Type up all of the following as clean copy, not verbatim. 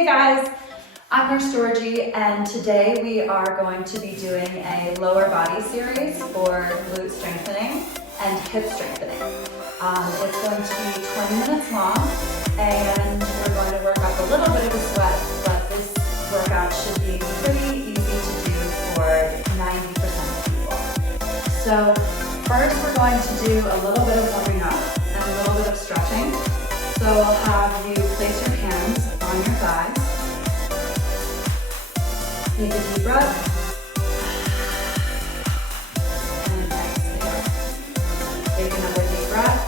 Hey guys, I'm Nurse Georgie, and today we are going to be doing a lower body series for glute strengthening and hip strengthening. It's going to be 20 minutes long, and we're going to work up a little bit of a sweat, but this workout should be pretty easy to do for 90% of people. So first we're going to do a little bit of warming up and a little bit of stretching. So I'll have you place your hands on your thighs. Take a deep breath. And exhale. Take another deep breath.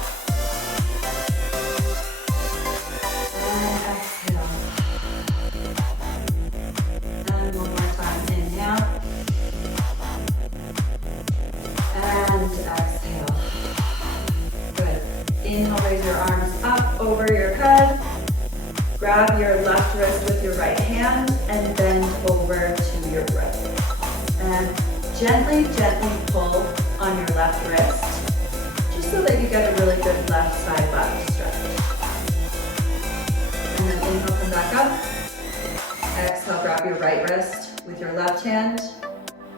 And exhale. And one more time. Inhale. And exhale. Good. Inhale, raise your arms up over your head. Grab your left wrist with your right hand and bend over to your right. And gently, gently pull on your left wrist, just so that you get a really good left side body stretch. And then inhale, come back up. Exhale, grab your right wrist with your left hand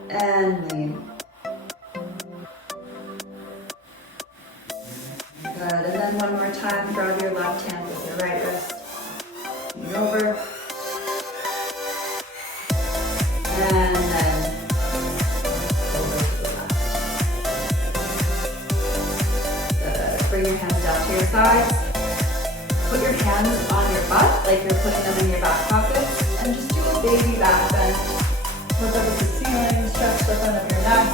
and lean. Good, and then one more time, grab your left hand with your right wrist. Lean over, and then over to the left. Good. Bring your hands down to your sides. Put your hands on your butt like you're putting them in your back pockets, and just do a baby back bend. Look up at the ceiling, stretch the front of your neck,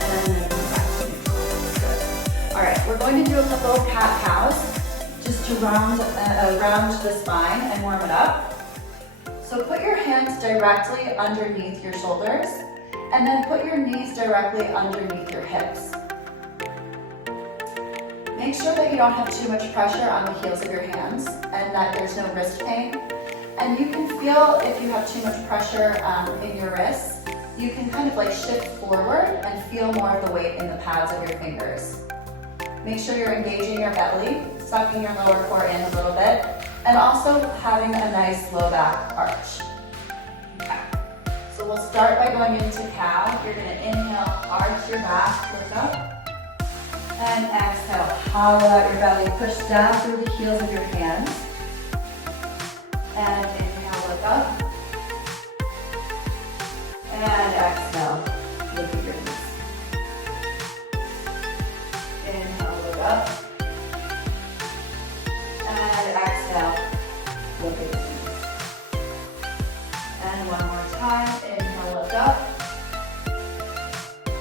and then come back to neutral. Good. All right, we're going to do a couple of cat-cows, just to round the spine and warm it up. So put your hands directly underneath your shoulders, and then put your knees directly underneath your hips. Make sure that you don't have too much pressure on the heels of your hands and that there's no wrist pain. And you can feel if you have too much pressure in your wrists, you can kind of like shift forward and feel more of the weight in the pads of your fingers. Make sure you're engaging your belly, sucking your lower core in a little bit, and also having a nice low back arch. Okay. So we'll start by going into cow. You're going to inhale, arch your back, lift up, and exhale, hollow out your belly, push down through the heels of your hands, and inhale, lift up, and exhale, lift your knees. Inhale, look up, and exhale, look at your knees. And one more time, inhale, look up,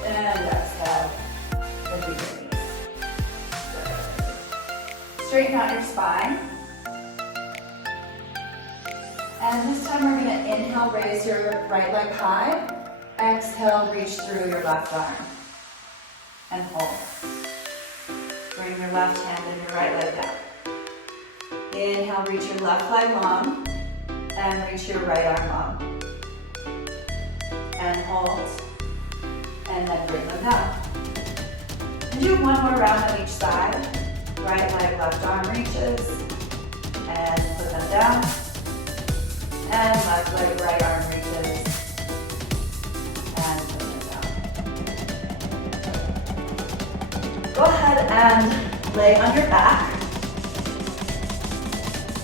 and exhale, look at your knees. Good. Straighten out your spine. And this time we're going to inhale, raise your right leg high. Exhale, reach through your left arm. And hold. Bring your left hand and your right leg down. Inhale, reach your left leg long, and reach your right arm long. And hold, and then bring them down. And do one more round on each side. Right leg, left arm reaches, and put them down. And left leg, right arm reaches, and put them down. Go ahead and lay on your back.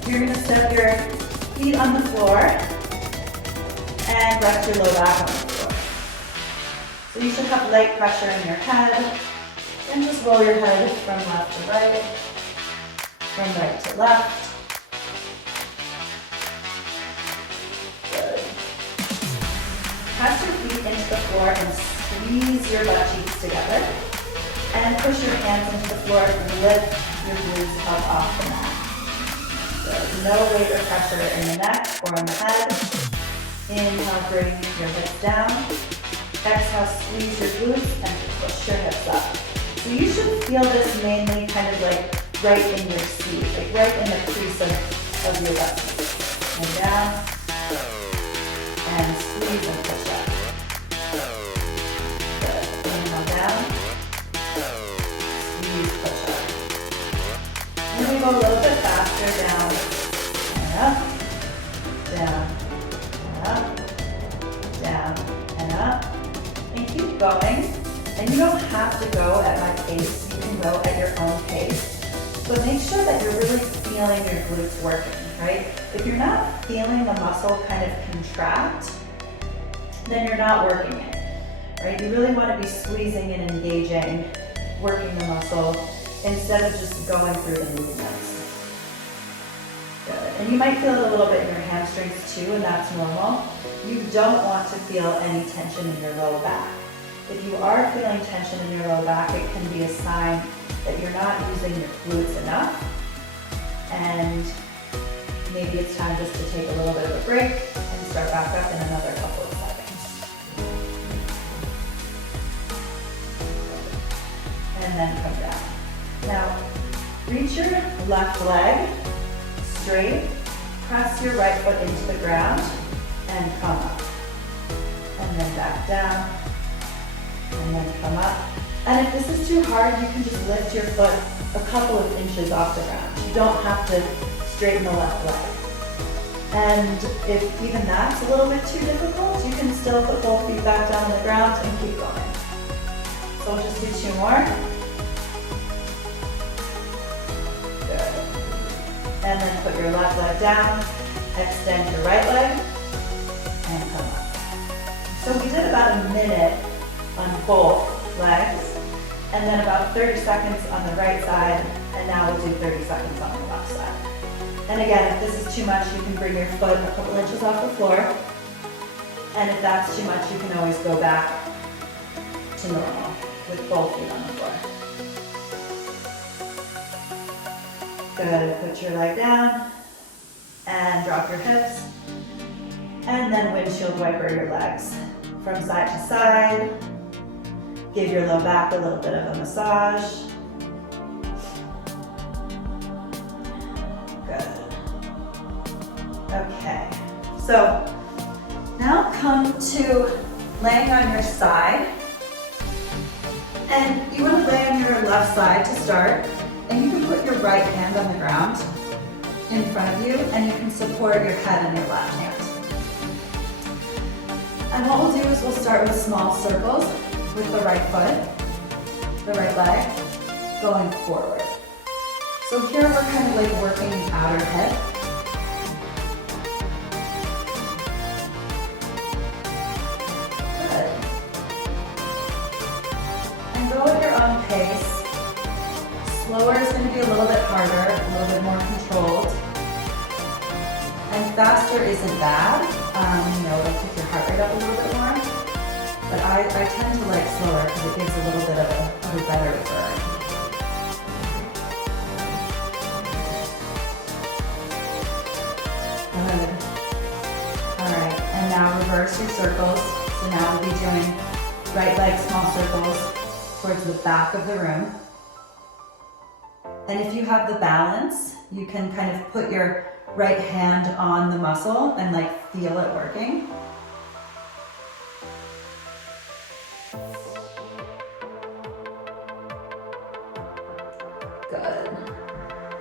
You're going to step your feet on the floor and rest your low back on the floor. So you should have light pressure in your head, and just roll your head from left to right, from right to left. Good. Press your feet into the floor and squeeze your butt cheeks together. And push your hands into the floor and lift your glutes up off the mat. So no weight or pressure in the neck or in the head. Inhale, bring your hips down. Exhale, squeeze your glutes and push your hips up. So you should feel this mainly kind of like right in your seat, like right in the crease of your butt. And down. And squeeze and push up. Good. Inhale down. Squeeze, push up. And then we go a little bit faster down down, and up, down, and up. And keep going. And you don't have to go at my pace, you can go at your own pace. But make sure that you're really feeling your glutes working, right? If you're not feeling the muscle kind of contract, then you're not working it, right? You really want to be squeezing and engaging, working the muscle, instead of just going through the movements. Good. And you might feel it a little bit in your hamstrings too, and that's normal. You don't want to feel any tension in your low back. If you are feeling tension in your low back, it can be a sign that you're not using your glutes enough, and maybe it's time just to take a little bit of a break and start back up in another couple of seconds. And then come down. Now, reach your left leg straight, press your right foot into the ground, and come up. And then back down, and then come up. And if this is too hard, you can just lift your foot a couple of inches off the ground. You don't have to straighten the left leg. And if even that's a little bit too difficult, you can still put both feet back down on the ground and keep going. So we'll just do 2 more. Good. And then put your left leg down, extend your right leg, and come up. So we did about a minute on both legs, and then about 30 seconds on the right side, and now we'll do 30 seconds on the left side. And again, if this is too much, you can bring your foot a couple inches off the floor, and if that's too much, you can always go back to normal with both feet on the floor. Good, put your leg down, and drop your hips, and then windshield wiper your legs from side to side. Give your low back a little bit of a massage. Good. Okay, so now come to laying on your side. And you want to lay on your left side to start. And you can put your right hand on the ground in front of you, and you can support your head on your left hand. And what we'll do is we'll start with small circles with the right foot, the right leg, going forward. So here we're kind of like working the outer hip. Good. And go at your own pace. Slower is going to be a little bit harder, a little bit more controlled. And faster isn't bad. It'll kick your heart rate up a little bit more. But I tend to like slower because it gives a little bit of a better burn. Good. Alright, and now reverse your circles. So now we'll be doing right leg small circles towards the back of the room. And if you have the balance, you can kind of put your right hand on the muscle and like feel it working. Good.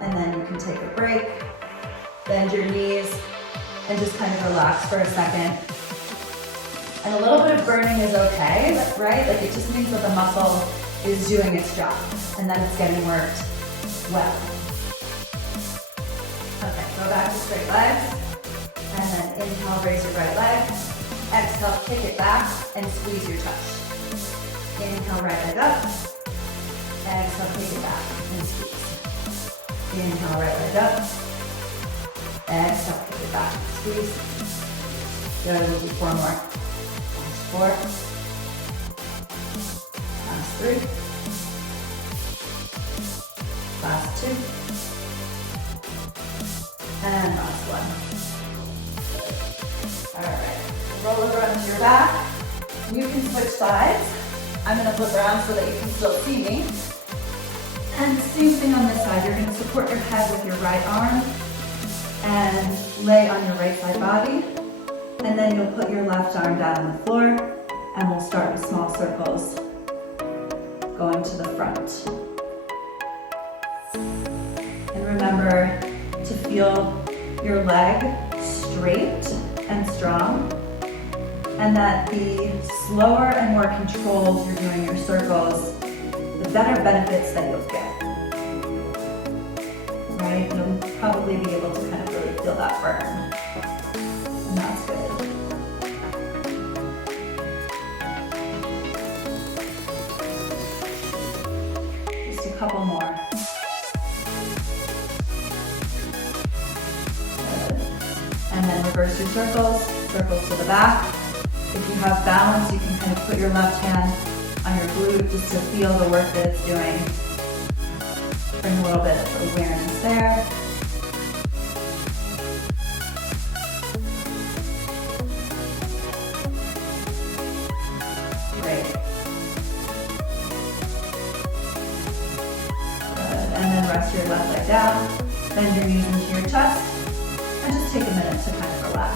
And then you can take a break, bend your knees, and just kind of relax for a second. And a little bit of burning is okay, right? Like it just means that the muscle is doing its job and that it's getting worked well. Okay, go back to straight legs, and then inhale, raise your right leg. Exhale, kick it back, and squeeze your touch. Inhale, right leg up. Exhale, kick it back, and squeeze. Inhale, right leg up. Exhale, kick it back, squeeze. Good, we'll do 4 more. Last 4. Last 3. Last 2. And last 1. All right, roll over onto your back. You can switch sides. I'm gonna flip around so that you can still see me. And same thing on this side. You're gonna support your head with your right arm and lay on your right side body. And then you'll put your left arm down on the floor, and we'll start with small circles going to the front. And remember to feel your leg straight and strong, and that the slower and more controlled you're doing your circles, the better benefits that you'll get. Right? You'll probably be able to kind of really feel that burn. And that's good. Just a couple more. Good. And then reverse your circles, circles to the back. If you have balance, you can kind of put your left hand on your glute just to feel the work that it's doing. Bring a little bit of awareness there. Great. Good. And then rest your left leg down. Bend your knees into your chest. And just take a minute to kind of relax.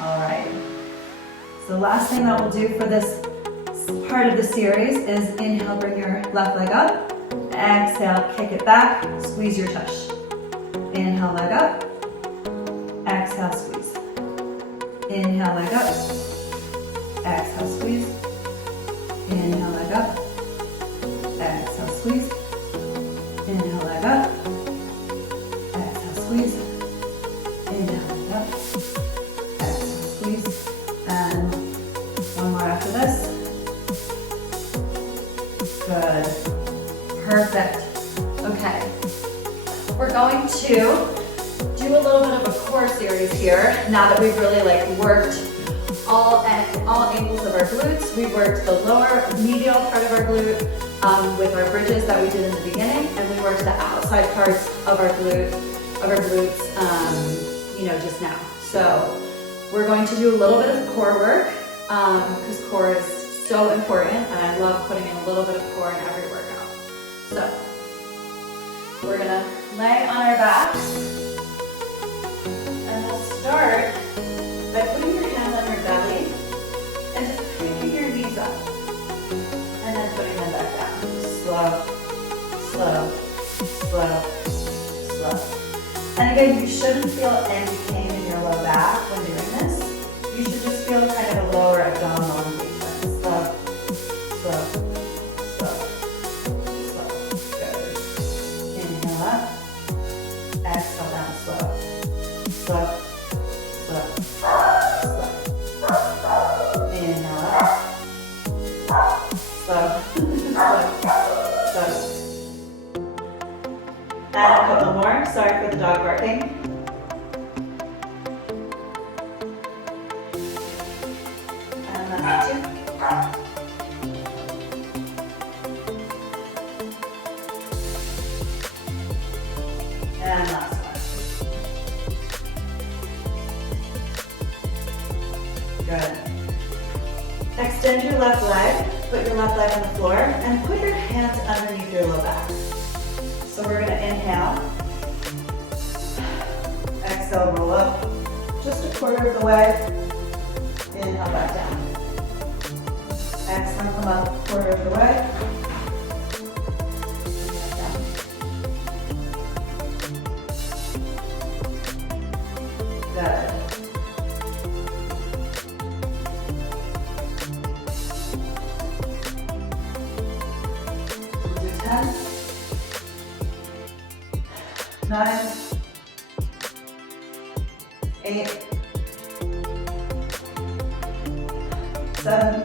All right. So the last thing that we'll do for this part of the series is inhale, bring your left leg up. Exhale, kick it back, squeeze your tush. Inhale, leg up. Exhale, squeeze. Inhale, leg up. Exhale, squeeze. Inhale, leg up. Exhale, squeeze. Inhale, leg up. Exhale, squeeze. Inhale, leg up. Exhale, squeeze. And one more after this. Good. Perfect. Okay. We're going to do a little bit of a core series here. Now that we've really worked all angles of our glutes, we've worked the lower medial part of our glute with our bridges that we did in the beginning, and we worked the outside parts of our glutes, just now. So we're going to do a little bit of core work because core is so important, and I love putting in a little bit of core in every workout. So we're gonna lay on our backs, and we'll start by putting your hands on your belly and just picking your knees up, and then putting them back down. Slow, slow, slow, slow. And again, you shouldn't feel any pain in your low back when doing this. You should just feel kind of a lower abdominal engagement. Slow, slow, slow, slow. Good. Inhale up. Exhale down slow. Slow, slow, slow. Inhale up. Slow, slow, slow. And a couple more. Sorry for the dog barking. And last two. And last one. Good. Extend your left leg. Put your left leg on the floor and put your hands underneath your low back. So we're going to inhale. Exhale, roll up. Just a quarter of the way. Inhale, back down. Exhale, come up a quarter of the way. Inhale, down. Good. We'll do 10. 9, 8, 7,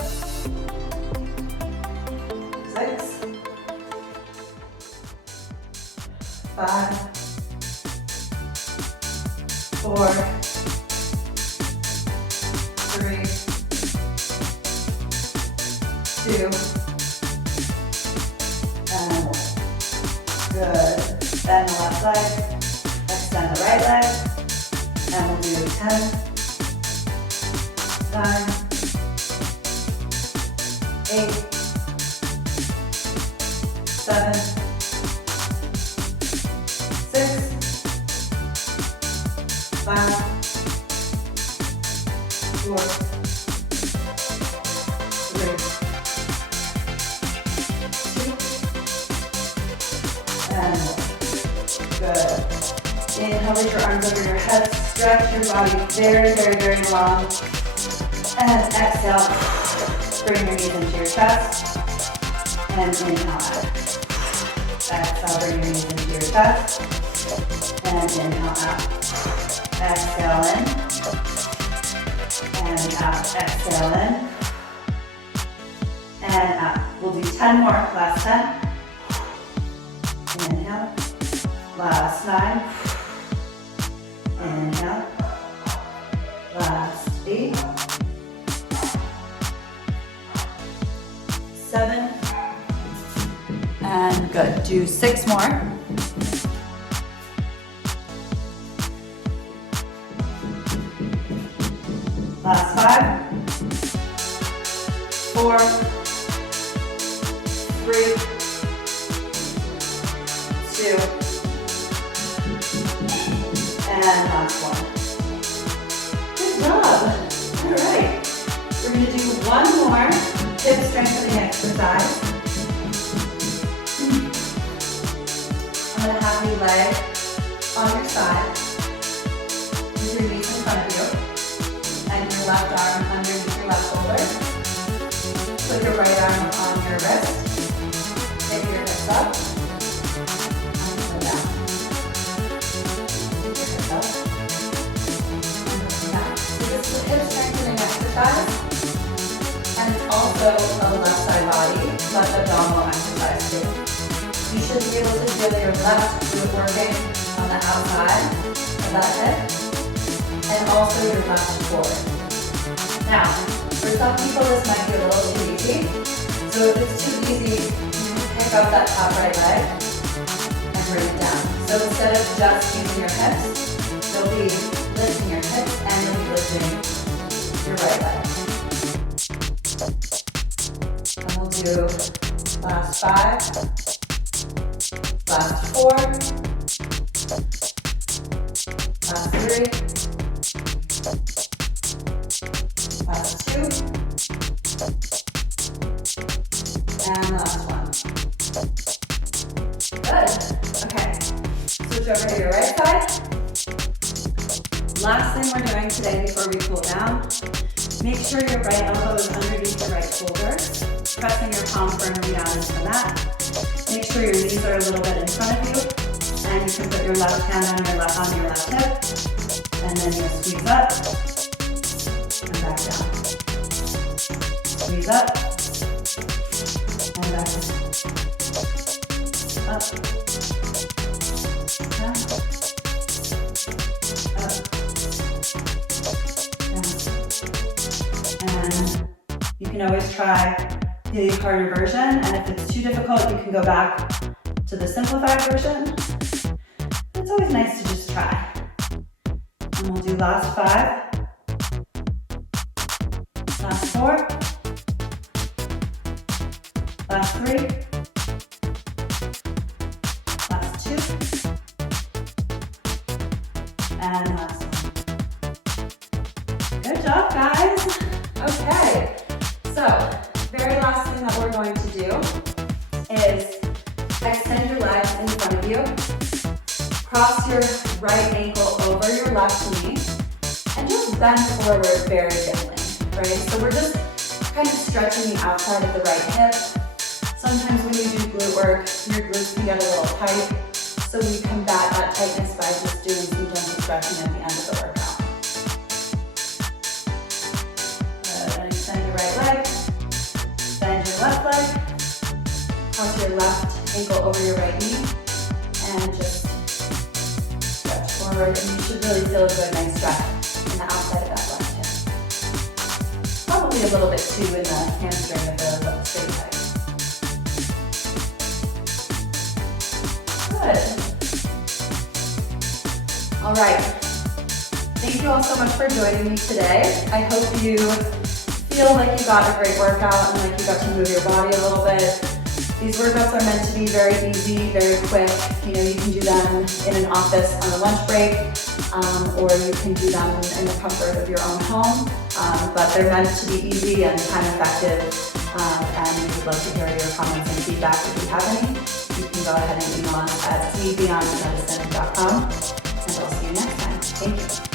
6, 5, 4, 3, 2, and 1. Good. Bend the left leg, extend the right leg, and we'll do 10, 9, 8, 7, 6, 5, 4, 3, 2, Inhale, reach your arms over your head, stretch your body very, very, very long. And exhale, bring your knees into your chest. And inhale out. Exhale, bring your knees into your chest. And inhale out. Exhale in. And out. Exhale in. And out. We'll do 10 more. Last 10. Inhale. Last 9. Inhale. Last 8. 7. And good. Do 6 more. Last 5. 4. 3. 2. And last 1. Good job. All right. We're going to do one more hip strengthening exercise. I'm going to have you lay on your side with your knees in front of you and your left arm underneath your left shoulder. Put your right arm on your wrist. Take your hips up and go down. Take your hips up and go down. So this is a hip strengthening exercise, and it's also a left side body, left abdominal exercise too. You should be able to feel your left glute working on the outside of that hip, and also your left core. Now, for some people this might be a little too easy, so if it's too easy, you can pick up that top right leg and bring it down. So instead of just using your hips, you'll be lifting your hips and you'll be lifting your right leg. And we'll do last 5. Last 4, last 3, last 2, and last 1. Good. Okay. Switch over to your right side. Last thing we're doing today before we cool down, make sure your right elbow is underneath the right shoulder, pressing your palm firmly down into the mat. Make sure your knees are a little bit in front of you, and you can put your left hand on your left hip, and then you'll squeeze up and back down. Squeeze up and back down. Up, down, up, down. And you can always try the harder version, and if it's too difficult, you can go back to the simplified version. It's always nice to just try. And we'll do last 5, last 4, last 3, last 2, and last 1. Good job, guys. Okay, so very last thing that we're going to do is extend your legs in front of you, cross your right ankle over your left knee, and just bend forward very gently, right? So we're just kind of stretching the outside of the right hip. Sometimes when you do glute work, your glutes can get a little tight, so we combat that tightness by just doing some gentle stretching at the end of the workout. Then extend your right leg. Bend your left leg, cross your left ankle over your right knee, and just stretch forward. And you should really feel a good, nice stretch in the outside of that left hip. Probably a little bit too in the hamstring of the straight leg. Good. All right. Thank you all so much for joining me today. I hope you feel like you got a great workout and like you got to move your body a little bit. These workouts are meant to be very easy, very quick. You know, you can do them in an office on a lunch break, or you can do them in the comfort of your own home. But they're meant to be easy and time effective. And we would love to hear your comments and feedback if you have any. You can go ahead and email us at SeeBeyondMedicine.com, and I'll see you Thank you.